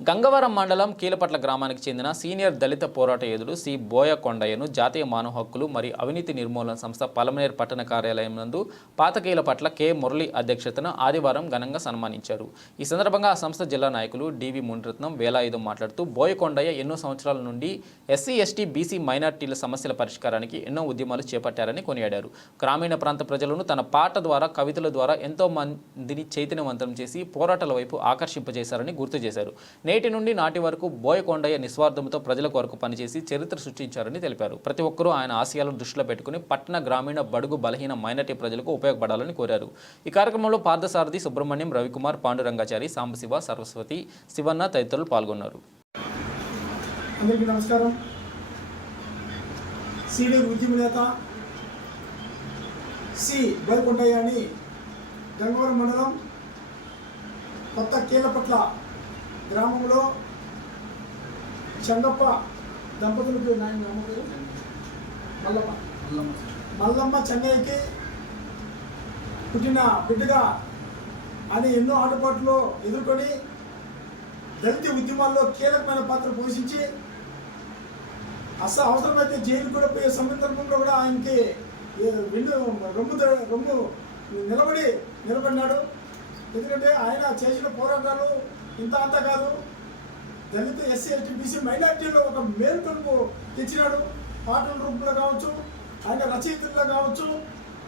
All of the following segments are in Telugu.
గంగవరం మండలం కీలపట్ల గ్రామానికి చెందిన సీనియర్ దళిత పోరాట యోధుడు సి బోయ కొండయ్యను జాతీయ మానవ హక్కులు మరియు అవినీతి నిర్మూలన సంస్థ పలమనేర్ పట్టణ కార్యాలయం నందు పాతకీల పట్ల కె. మురళి అధ్యక్షతన ఆదివారం ఘనంగా సన్మానించారు. ఈ సందర్భంగా ఆ సంస్థ జిల్లా నాయకులు డివి మునిరత్నం వేలాయుధం మాట్లాడుతూ బోయ కొండయ్య ఎన్నో సంవత్సరాల నుండి ఎస్సీ ఎస్టీ బీసీ మైనార్టీల సమస్యల పరిష్కారానికి ఎన్నో ఉద్యమాలు చేపట్టారని కొనియాడారు. గ్రామీణ ప్రాంత ప్రజలను తన పాట ద్వారా కవితల ద్వారా ఎంతో మందిని చైతన్యవంతం చేసి పోరాటాల వైపు ఆకర్షింపజేశారని గుర్తు చేశారు. నేటి నుండి నాటి వరకు బోయకొండయ్య నిస్వార్థంతో ప్రజల కొరకు పనిచేసి చరిత్ర సృష్టించారని తెలిపారు. ప్రతి ఒక్కరూ ఆయన ఆశయాలను దృష్టిలో పెట్టుకుని పట్టణ గ్రామీణ బడుగు బలహీన మైనార్టీ ప్రజలకు ఉపయోగపడాలని కోరారు. ఈ కార్యక్రమంలో పార్థసారథి సుబ్రహ్మణ్యం రవికుమార్ పాండురంగాచారి సాంబశివ సరస్వతి శివన్న తదితరులు పాల్గొన్నారు. అందరికీ నమస్కారం. సీనియర్ ఉద్యమ నేత సి. బైకొండయ్య అని గంగవరం మండలం కొత్త కీలపట్ల గ్రామంలో చెంగప్ప పేరు నాయన గ్రామంలో మల్లమ్మ మల్లమ్మ. మల్లమ్మ చెన్నైకి పుట్టిన బిడ్డగా అని ఎన్నో ఆటపాట్లు ఎదుర్కొని దళిత ఉద్యమాల్లో కీలకమైన పాత్ర పోషించి అసలు అవసరమైతే జైలు కూడా పోయే సందర్భంలో కూడా ఆయనకి రెండు వెన్ను రొమ్ము రొమ్ము నిలబడి నిలబడినాడు. ఎందుకంటే ఆయన చేసిన పోరాటాలు ఇంత అంత కాదు. దళిత ఎస్సీ ఎస్టీ బీసీ మైనార్టీలో ఒక మేల్కొలుపు తెచ్చినాడు. పాటల రూపంలో కావచ్చు ఆయన రచయితల్లో కావచ్చు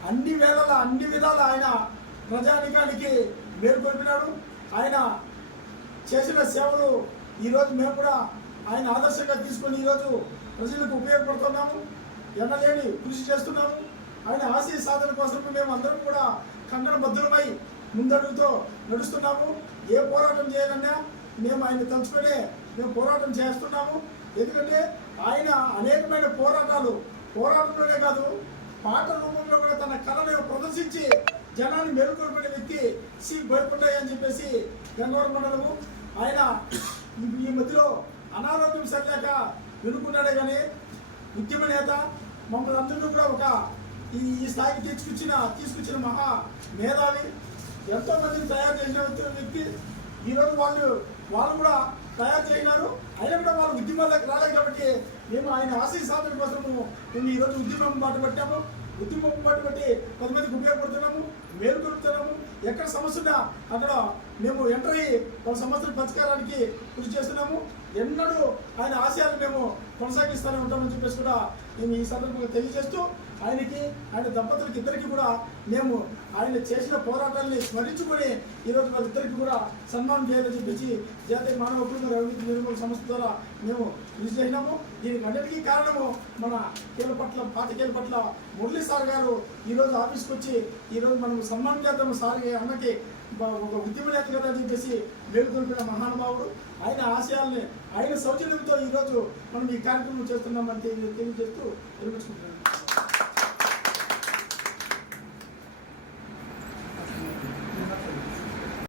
అన్ని వేళల అన్ని విధాల ఆయన ప్రజానికానికి మేల్కొల్పినాడు ఆయన చేసిన సేవలు ఈరోజు మేము కూడా ఆయన ఆదర్శంగా తీసుకొని ఈరోజు ప్రజలకు ఉపయోగపడుతున్నాము. ఎన్నలేని కృషి చేస్తున్నాము. ఆయన ఆశయ సాధన కోసం మేము అందరం కూడా కంకణ బద్దులమై ముందడుగుతో నడుస్తున్నాము. ఏ పోరాటం చేయాలన్నా మేము ఆయన తలుచుకునే మేము పోరాటం చేస్తున్నాము. ఎందుకంటే ఆయన అనేకమైన పోరాటాలు పోరాటంలోనే కాదు పాట రూపంలో కూడా తన కళను ప్రదర్శించి జనాన్ని మేలుకొల్పిన వ్యక్తి సి. బయటపడ్డాయి అని చెప్పేసి గంగవరం మండలము. ఆయన ఈ- మధ్యలో అనారోగ్యం సరిలేక వెనుకున్నాడే కానీ ఉద్యమ నేత మమ్మల్ని అందరినీ కూడా ఒక ఈ ఈ స్థాయికి తీసుకొచ్చిన తీసుకొచ్చిన మహా మేధావి. ఎంతో మందిని తయారు చేసిన వ్యక్తి- వ్యక్తి ఈరోజు వాళ్ళు వాళ్ళు కూడా తయారు చేసినారు. అయినా కూడా వాళ్ళు ఉద్యమాలకు రాలేదు కాబట్టి మేము ఆయన ఆశయ సాధన కోసము మేము ఈరోజు ఉద్యమం పాటు పట్టాము. ఉద్యమం పాటు పట్టి కొంతమందికి ఉపయోగపడుతున్నాము మేలుకొలుపుతున్నాము ఎక్కడ సమస్య ఉన్నా అక్కడ మేము ఎంటర్ అయ్యి ఒక సమస్యల పరిష్కారానికి కృషి చేస్తున్నాము. ఎన్నడూ ఆయన ఆశయాలు మేము కొనసాగిస్తూనే ఉంటామని చెప్పేసి కూడా మేము ఈ సందర్భంగా తెలియజేస్తూ ఆయనకి ఆయన దంపతులకి ఇద్దరికి కూడా మేము ఆయన చేసిన పోరాటాన్ని స్మరించుకొని ఈరోజు వాళ్ళిద్దరికి కూడా సన్మానం చేయాలని చెప్పేసి జాతీయ మానవ కుటుంబ అభివృద్ధి నిర్మూల సంస్థ ద్వారా మేము కృషి చేసినాము. దీనికి అన్నిటికీ కారణము మన కేల పట్ల పాతికేల పట్ల మురళీ సార్ గారు ఈరోజు ఆఫీస్కి వచ్చి ఈరోజు మనం సన్మానం చేద్దాము సార్ అన్నకి ఒక ఉద్యమనేత కదా అని చెప్పేసి మేలుకొల్పిన మహానుభావుడు. ఆయన ఆశయాల్ని ఆయన సౌజన్యంతో ఈరోజు మనం ఈ కార్యక్రమం చేస్తున్నామని తెలియజేస్తూ వినిపించుకుంటున్నాను.